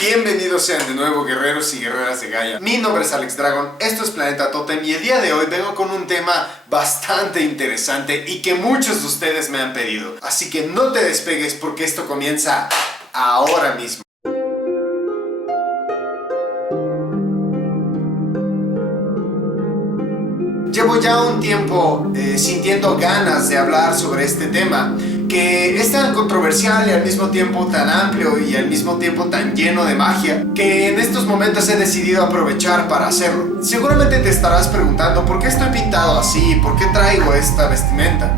Bienvenidos sean de nuevo guerreros y guerreras de Gaia. Mi nombre es Alex Dragon, esto es Planeta Totem y el día de hoy vengo con un tema bastante interesante y que muchos de ustedes me han pedido. Así que no te despegues porque esto comienza ahora mismo. Llevo ya un tiempo sintiendo ganas de hablar sobre este tema que es tan controversial y al mismo tiempo tan amplio y al mismo tiempo tan lleno de magia que en estos momentos he decidido aprovechar para hacerlo. Seguramente te estarás preguntando por qué estoy pintado así, por qué traigo esta vestimenta.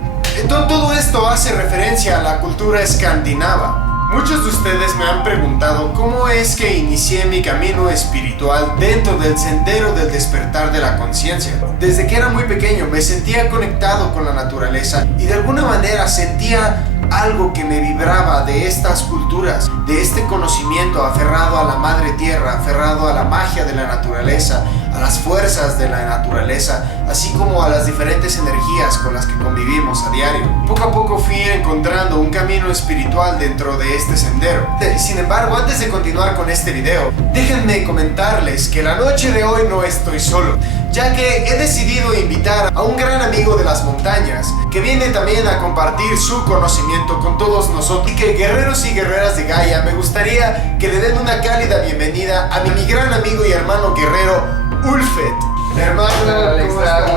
Todo esto hace referencia a la cultura escandinava. Muchos de ustedes me han preguntado cómo es que inicié mi camino espiritual dentro del sendero del despertar de la conciencia. Desde que era muy pequeño me sentía conectado con la naturaleza y de alguna manera sentía algo que me vibraba de estas culturas, de este conocimiento aferrado a la madre tierra, aferrado a la magia de la naturaleza, a las fuerzas de la naturaleza, así como a las diferentes energías con las que convivimos a diario. Poco a poco fui encontrando un camino espiritual dentro de este sendero. Sin embargo, antes de continuar con este video, déjenme comentarles que la noche de hoy no estoy solo, ya que he decidido invitar a un gran amigo de las montañas, que viene también a compartir su conocimiento con todos nosotros. Y que guerreros y guerreras de Gaia, me gustaría que le den una cálida bienvenida a mi gran amigo y hermano guerrero, Ulfet. Hermano, ¿cómo estás?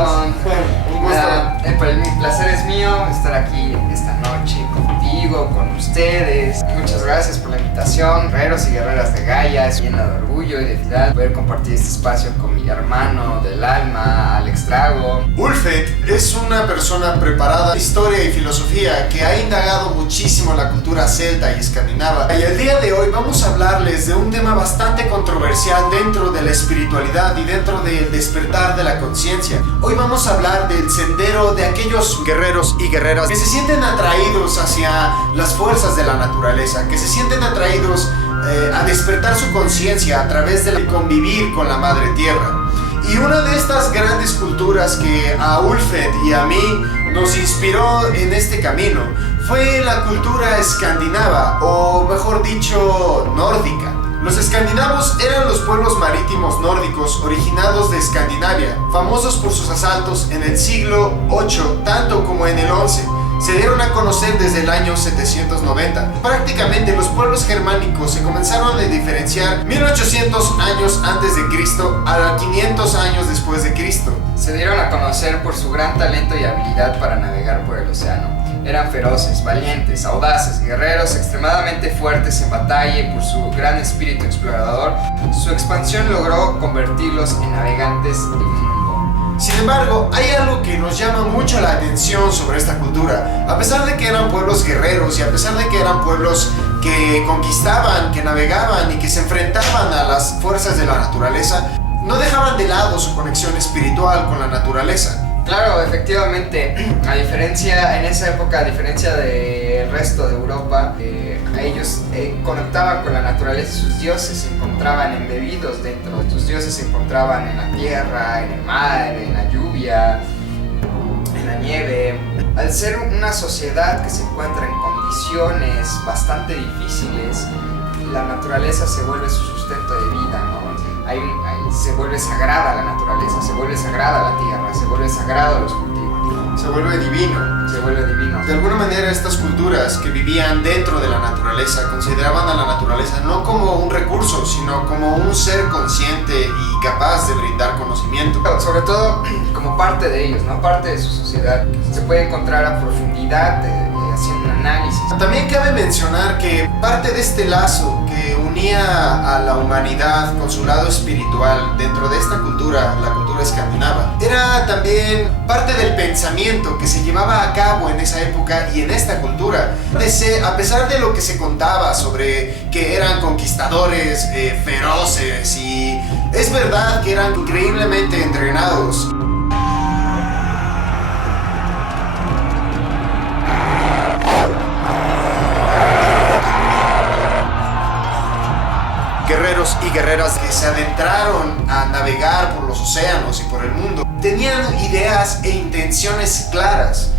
Un gusto. El placer es mío estar aquí esta noche contigo, con ustedes. Muchas gracias por la invitación. Guerreros y guerreras de Gaia, es lleno de orgullo y de felicidad poder compartir este espacio con mi hermano del alma, Alex Dragon. Ulfet es una persona preparada en historia y filosofía que ha indagado muchísimo la cultura celta y escandinava. Y el día de hoy vamos a hablarles de un tema bastante controversial dentro de la espiritualidad y dentro del despertar de la conciencia. Hoy vamos a hablar del sendero de aquellos guerreros y guerreras que se sienten atraídos hacia las fuerzas de la naturaleza, que se sienten atraídos a despertar su conciencia a través de convivir con la madre tierra. Y una de estas grandes culturas que a Ulfet y a mí nos inspiró en este camino fue la cultura escandinava, o mejor dicho, nórdica. Los escandinavos eran los pueblos marítimos nórdicos originados de Escandinavia, famosos por sus asaltos en el siglo VIII tanto como en el XI. Se dieron a conocer desde el año 790. Prácticamente los pueblos germánicos se comenzaron a diferenciar 1800 años antes de Cristo a 500 años después de Cristo. Se dieron a conocer por su gran talento y habilidad para navegar por el océano. Eran feroces, valientes, audaces, guerreros extremadamente fuertes en batalla y por su gran espíritu explorador, su expansión logró convertirlos en navegantes del mundo. Sin embargo, hay algo que nos llama mucho la atención sobre esta cultura. A pesar de que eran pueblos guerreros y a pesar de que eran pueblos que conquistaban, que navegaban y que se enfrentaban a las fuerzas de la naturaleza, no dejaban de lado su conexión espiritual con la naturaleza. Claro, efectivamente, en esa época, a diferencia del resto de Europa, ellos conectaban con la naturaleza. Sus dioses se encontraban embebidos dentro. Sus dioses se encontraban en la tierra, en el mar, en la lluvia, en la nieve. Al ser una sociedad que se encuentra en condiciones bastante difíciles, la naturaleza se vuelve su sustento de vida, ¿no? Se vuelve sagrada la naturaleza, se vuelve sagrada la tierra, se vuelve sagrado los cultivos. Se vuelve divino. Se vuelve divino. De alguna manera estas culturas que vivían dentro de la naturaleza consideraban a la naturaleza no como un recurso, sino como un ser consciente y capaz de brindar conocimiento. Sobre todo como parte de ellos, ¿no? Parte de su sociedad. Se puede encontrar a profundidad haciendo un análisis. También cabe mencionar que parte de este lazo que unía a la humanidad con su lado espiritual dentro de esta cultura, la cultura escandinava, era también parte del pensamiento que se llevaba a cabo en esa época y en esta cultura. A pesar de lo que se contaba sobre que eran conquistadores feroces, y es verdad que eran increíblemente entrenados, guerreros y guerreras que se adentraron a navegar por los océanos y por el mundo, tenían ideas e intenciones claras.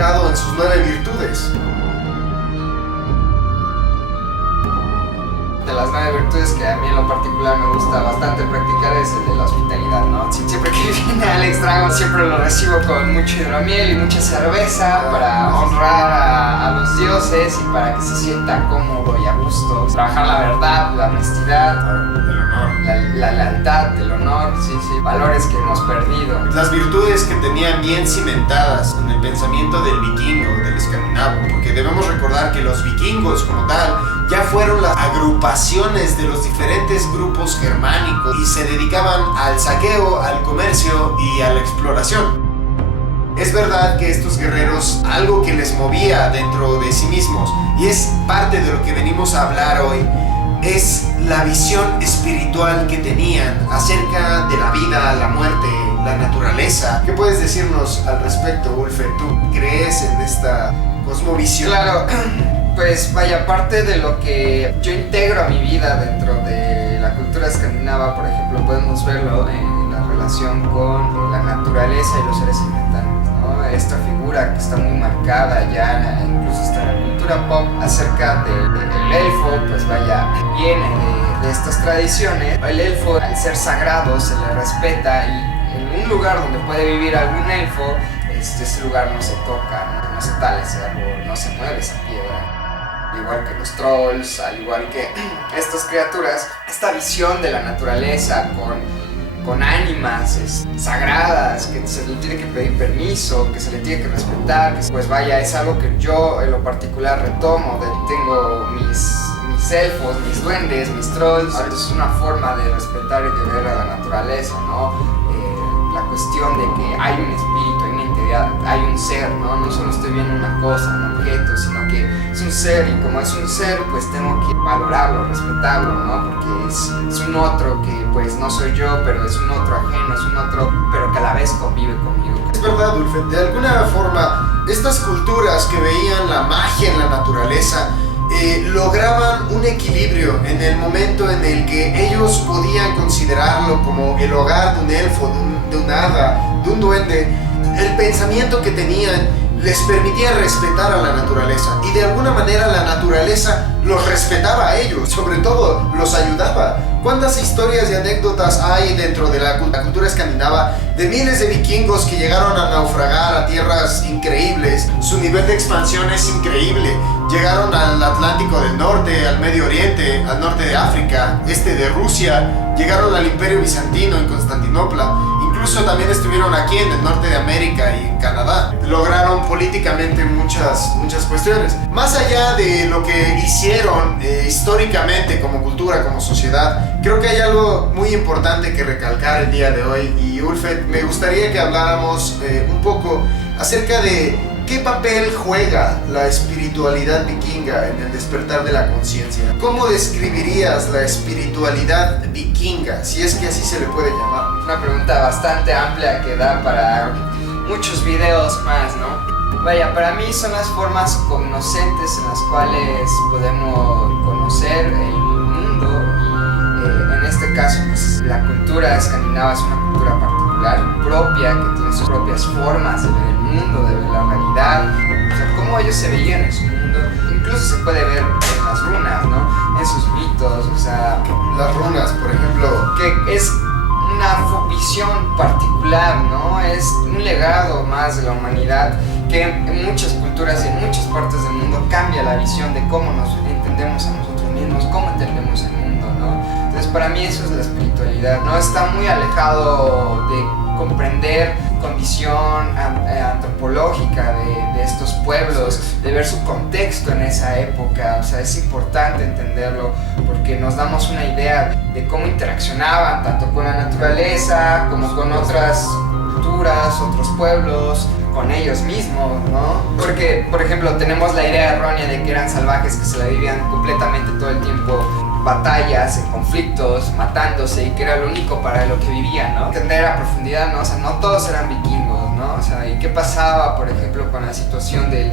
reflejado en sus 9 virtudes. De las 9 virtudes que a mí en lo particular me gusta bastante practicar es el de la hospitalidad, ¿no? Siempre que viene Alex Dragon siempre lo recibo con mucho hidromiel y mucha cerveza para honrar a los dioses y para que se sienta cómodo y a gusto. Trabajar la verdad, la honestidad, la lealtad, el honor, sí, valores que hemos perdido. Las virtudes que tenían bien cimentadas en el pensamiento del vikingo, del escandinavo, porque debemos recordar que los vikingos como tal ya fueron las agrupaciones de los diferentes grupos germánicos y se dedicaban al saqueo, al comercio y a la exploración. Es verdad que estos guerreros, algo que les movía dentro de sí mismos, y es parte de lo que venimos a hablar hoy, es la visión espiritual que tenían acerca de la vida, la muerte, la naturaleza. ¿Qué puedes decirnos al respecto, Ulfe? ¿Tú crees en esta cosmovisión? Claro, pues vaya, parte de lo que yo integro a mi vida dentro de la cultura escandinava, por ejemplo, podemos verlo en la relación con la naturaleza y los seres elementales, ¿no? Esta figura que está muy marcada ya, incluso está en la cultura pop, acerca del elfo, pues vaya, viene de estas tradiciones. El elfo, al ser sagrado, se le respeta y en un lugar donde puede vivir algún elfo, ese lugar no se toca, no se tala ese árbol, no se mueve esa piedra. Al igual que los trolls, al igual que estas criaturas, esta visión de la naturaleza con ánimas sagradas, que se le tiene que pedir permiso, que se le tiene que respetar, que, pues vaya, es algo que yo en lo particular retomo. Tengo mis elfos, mis duendes, mis trolls. Es una forma de respetar y de ver a la naturaleza, ¿no? La cuestión de que hay un espíritu, hay una entidad, hay un ser, ¿no? No solo estoy viendo una cosa, un objeto, sino que es un ser, y como es un ser, pues tengo que valorarlo, respetarlo, ¿no? Porque es un otro que pues no soy yo, pero es un otro ajeno, es un otro, pero que a la vez convive conmigo. Es verdad, Ulfe, de alguna forma estas culturas que veían la magia en la naturaleza lograban un equilibrio en el momento en el que ellos podían considerarlo como el hogar de un elfo, de un hada, de un duende. El pensamiento que tenían les permitía respetar a la naturaleza, y de alguna manera la naturaleza los respetaba a ellos, sobre todo los ayudaba. ¿Cuántas historias y anécdotas hay dentro de la cultura escandinava de miles de vikingos que llegaron a naufragar a tierras increíbles? Su nivel de expansión es increíble. Llegaron al Atlántico del Norte, al Medio Oriente, al norte de África, de Rusia, llegaron al Imperio Bizantino en Constantinopla. Incluso también estuvieron aquí en el norte de América y en Canadá. Lograron políticamente muchas cuestiones. Más allá de lo que hicieron históricamente como cultura, como sociedad, creo que hay algo muy importante que recalcar el día de hoy. Y Ulfe, me gustaría que habláramos un poco acerca de ¿qué papel juega la espiritualidad vikinga en el despertar de la conciencia? ¿Cómo describirías la espiritualidad vikinga, si es que así se le puede llamar? Una pregunta bastante amplia que da para muchos videos más, ¿no? Vaya, para mí son las formas cognoscentes en las cuales podemos conocer el mundo y en este caso, pues la cultura escandinava es una cultura particular, propia, que tiene sus propias formas de ver el mundo, de ver la realidad, o sea, cómo ellos se veían en su mundo. Incluso se puede ver en las runas, ¿no? En sus mitos, o sea, las runas, por ejemplo, que es una visión particular, ¿no? Es un legado más de la humanidad que en muchas culturas y en muchas partes del mundo cambia la visión de cómo nos entendemos a nosotros mismos, cómo entendemos el mundo, ¿no? Entonces para mí eso es la espiritualidad, ¿no? Está muy alejado de comprender condición antropológica de estos pueblos, de ver su contexto en esa época. O sea, es importante entenderlo porque nos damos una idea de cómo interaccionaban tanto con la naturaleza como con otras culturas, otros pueblos, con ellos mismos, ¿no? Porque, por ejemplo, tenemos la idea errónea de que eran salvajes que se la vivían completamente todo el tiempo, batallas, en conflictos, matándose, y que era lo único para lo que vivían, ¿no? Entender a profundidad, ¿no? O sea, no todos eran vikingos, ¿no? O sea, ¿y qué pasaba, por ejemplo, con la situación del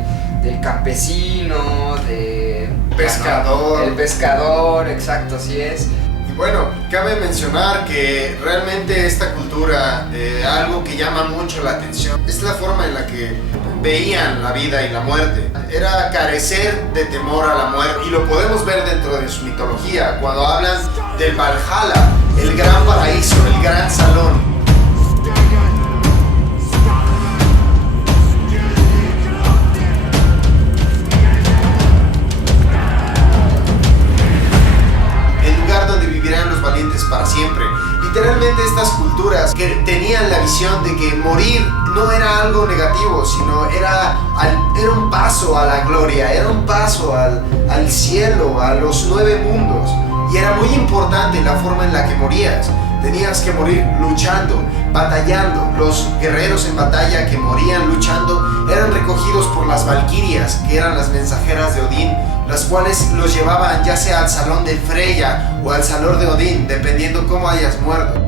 campesino, del pescador? El pescador, exacto, así es. Y bueno, cabe mencionar que realmente esta cultura, algo que llama mucho la atención, es la forma en la que veían la vida y la muerte. Era carecer de temor a la muerte, y lo podemos ver dentro de su mitología cuando hablan del Valhalla, el gran paraíso, el gran salón. Para siempre. Literalmente estas culturas que tenían la visión de que morir no era algo negativo, sino era un paso a la gloria, era un paso al cielo, a los 9 mundos. Y era muy importante la forma en la que morías. Tenías que morir luchando, batallando. Los guerreros en batalla que morían luchando eran recogidos por las valquirias, que eran las mensajeras de Odín, las cuales los llevaban ya sea al salón de Freya o al salón de Odín, dependiendo cómo hayas muerto.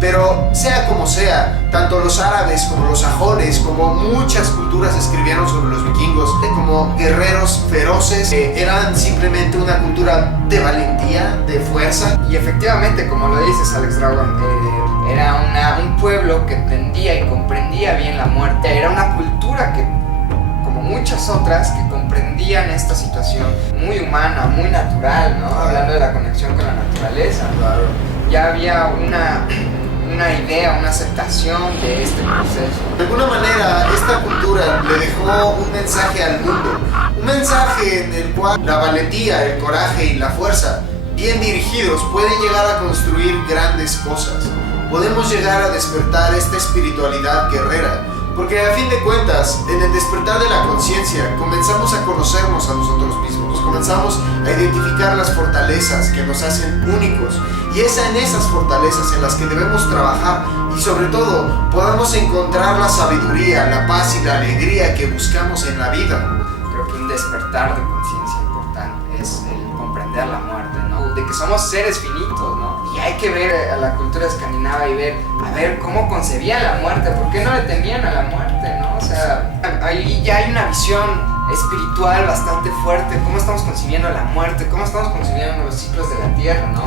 Pero sea como sea, tanto los árabes como los sajones, como muchas culturas escribieron sobre los vikingos como guerreros feroces, que eran simplemente una cultura de valentía, de fuerza. Y efectivamente, como lo dices, Alex Dragon, era un pueblo que entendía y comprendía bien la muerte. Era una cultura que, como muchas otras, que comprendían esta situación muy humana, muy natural, ¿no? Hablando de la conexión con la naturaleza. Claro. Ya había una idea, una aceptación de este proceso. De alguna manera, esta cultura le dejó un mensaje al mundo, un mensaje en el cual la valentía, el coraje y la fuerza, bien dirigidos, pueden llegar a construir grandes cosas. Podemos llegar a despertar esta espiritualidad guerrera, porque a fin de cuentas, en el despertar de la conciencia, comenzamos a conocernos a nosotros mismos, comenzamos a identificar las fortalezas que nos hacen únicos, y es en esas fortalezas en las que debemos trabajar, y sobre todo, podamos encontrar la sabiduría, la paz y la alegría que buscamos en la vida. Creo que un despertar de conciencia importante es el comprender la muerte, ¿no? De que somos seres finitos, ¿no? Y hay que ver a la cultura escandinava y ver cómo concebían la muerte, por qué no le temían a la muerte, ¿no? O sea, ahí ya hay una visión espiritual bastante fuerte, cómo estamos concibiendo la muerte, cómo estamos concibiendo los ciclos de la tierra, ¿no?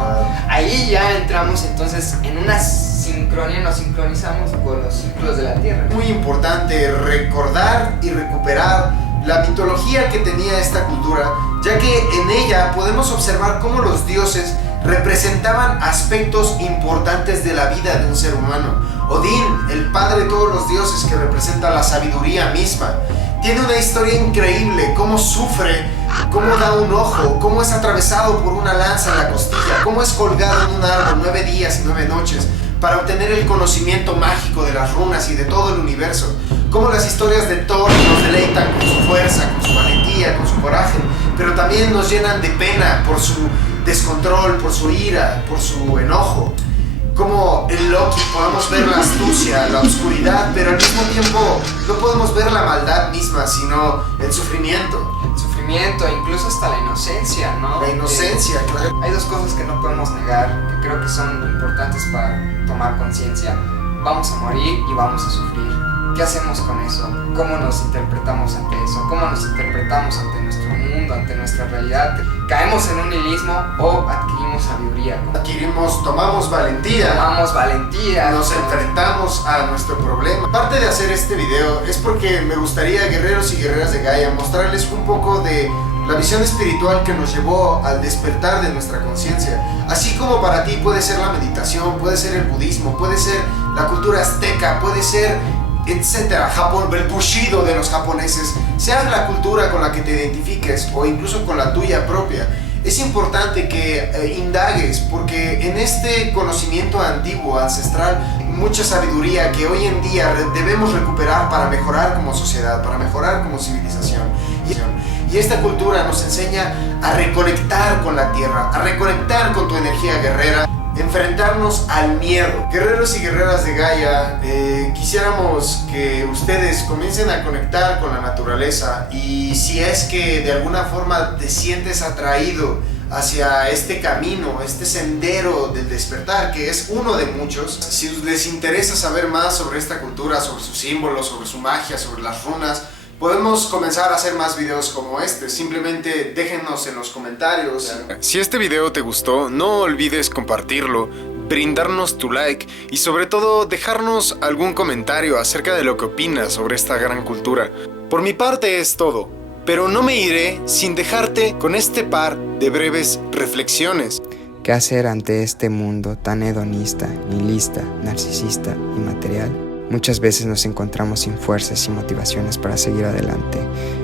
Ahí ya entramos entonces en una sincronía, nos sincronizamos con los ciclos de la tierra. Muy importante recordar y recuperar la mitología que tenía esta cultura, ya que en ella podemos observar cómo los dioses representaban aspectos importantes de la vida de un ser humano. Odín, el padre de todos los dioses, que representa la sabiduría misma, tiene una historia increíble, cómo sufre, cómo da un ojo, cómo es atravesado por una lanza en la costilla, cómo es colgado en un árbol 9 días y 9 noches para obtener el conocimiento mágico de las runas y de todo el universo, cómo las historias de Thor nos deleitan con su fuerza, con su valentía, con su coraje, pero también nos llenan de pena por su descontrol, por su ira, por su enojo. Como en Loki podemos ver la astucia, la oscuridad, pero al mismo tiempo no podemos ver la maldad misma, sino el sufrimiento. El sufrimiento, incluso hasta la inocencia, ¿no? La inocencia, claro. Hay dos cosas que no podemos negar, que creo que son importantes para tomar conciencia. Vamos a morir y vamos a sufrir. ¿Qué hacemos con eso? ¿Cómo nos interpretamos ante eso? ¿Cómo nos interpretamos ante nuestro mundo, ante nuestra realidad? ¿Caemos en un nihilismo o adquirimos sabiduría? Tomamos valentía. Tomamos valentía. Nos enfrentamos a nuestro problema. Parte de hacer este video es porque me gustaría, guerreros y guerreras de Gaia, mostrarles un poco de la visión espiritual que nos llevó al despertar de nuestra conciencia. Así como para ti puede ser la meditación, puede ser el budismo, puede ser la cultura azteca, puede ser etcétera, Japón, el Bushido de los japoneses, sea la cultura con la que te identifiques o incluso con la tuya propia. Es importante que indagues, porque en este conocimiento antiguo, ancestral, mucha sabiduría que hoy en día debemos recuperar para mejorar como sociedad, para mejorar como civilización. Y esta cultura nos enseña a reconectar con la tierra, a reconectar con tu energía guerrera, enfrentarnos al miedo. Guerreros y guerreras de Gaia, quisiéramos que ustedes comiencen a conectar con la naturaleza, y si es que de alguna forma te sientes atraído hacia este camino, este sendero del despertar, que es uno de muchos, si les interesa saber más sobre esta cultura, sobre sus símbolos, sobre su magia, sobre las runas, podemos comenzar a hacer más videos como este. Simplemente déjenos en los comentarios. Si este video te gustó, no olvides compartirlo. brindarnos tu like y sobre todo dejarnos algún comentario acerca de lo que opinas sobre esta gran cultura. Por mi parte es todo, pero no me iré sin dejarte con este par de breves reflexiones. ¿Qué hacer ante este mundo tan hedonista, nihilista, narcisista y material? Muchas veces nos encontramos sin fuerzas y motivaciones para seguir adelante.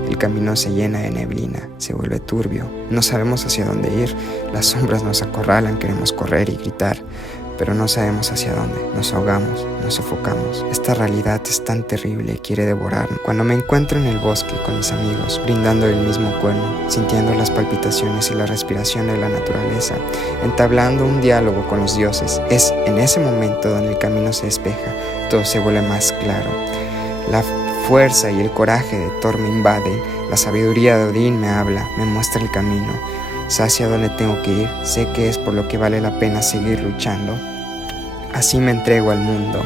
El camino se llena de neblina, se vuelve turbio, no sabemos hacia dónde ir, las sombras nos acorralan, queremos correr y gritar, pero no sabemos hacia dónde, nos ahogamos, nos sofocamos. Esta realidad es tan terrible y quiere devorarnos. Cuando me encuentro en el bosque con mis amigos, brindando el mismo cuerno, sintiendo las palpitaciones y la respiración de la naturaleza, entablando un diálogo con los dioses, es en ese momento donde el camino se despeja, todo se vuelve más claro. La fuerza y el coraje de Thor me invaden, la sabiduría de Odín me habla, me muestra el camino. Sé hacia dónde tengo que ir, sé que es por lo que vale la pena seguir luchando. Así me entrego al mundo,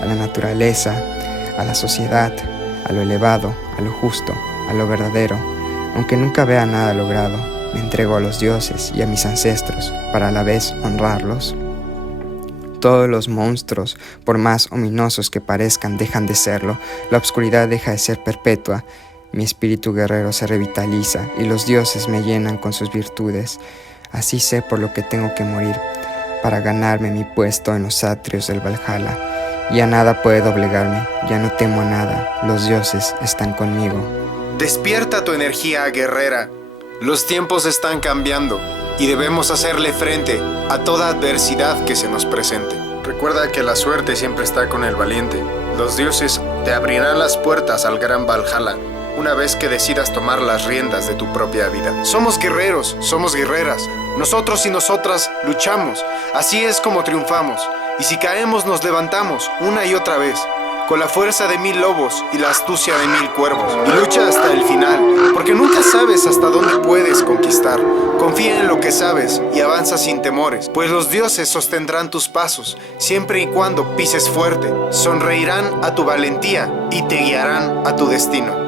a la naturaleza, a la sociedad, a lo elevado, a lo justo, a lo verdadero. Aunque nunca vea nada logrado, me entrego a los dioses y a mis ancestros para a la vez honrarlos. Todos los monstruos, por más ominosos que parezcan, dejan de serlo. La oscuridad deja de ser perpetua. Mi espíritu guerrero se revitaliza y los dioses me llenan con sus virtudes. Así sé por lo que tengo que morir, para ganarme mi puesto en los atrios del Valhalla. Ya nada puede doblegarme, ya no temo a nada, los dioses están conmigo. Despierta tu energía guerrera. Los tiempos están cambiando y debemos hacerle frente a toda adversidad que se nos presente. Recuerda que la suerte siempre está con el valiente. Los dioses te abrirán las puertas al gran Valhalla una vez que decidas tomar las riendas de tu propia vida. Somos guerreros, somos guerreras. Nosotros y nosotras luchamos. Así es como triunfamos. Y si caemos nos levantamos una y otra vez, con la fuerza de 1000 lobos y la astucia de 1000 cuervos. Y lucha hasta el final, porque nunca sabes hasta dónde puedes conquistar. Confía en lo que sabes y avanza sin temores, pues los dioses sostendrán tus pasos, siempre y cuando pises fuerte. Sonreirán a tu valentía y te guiarán a tu destino.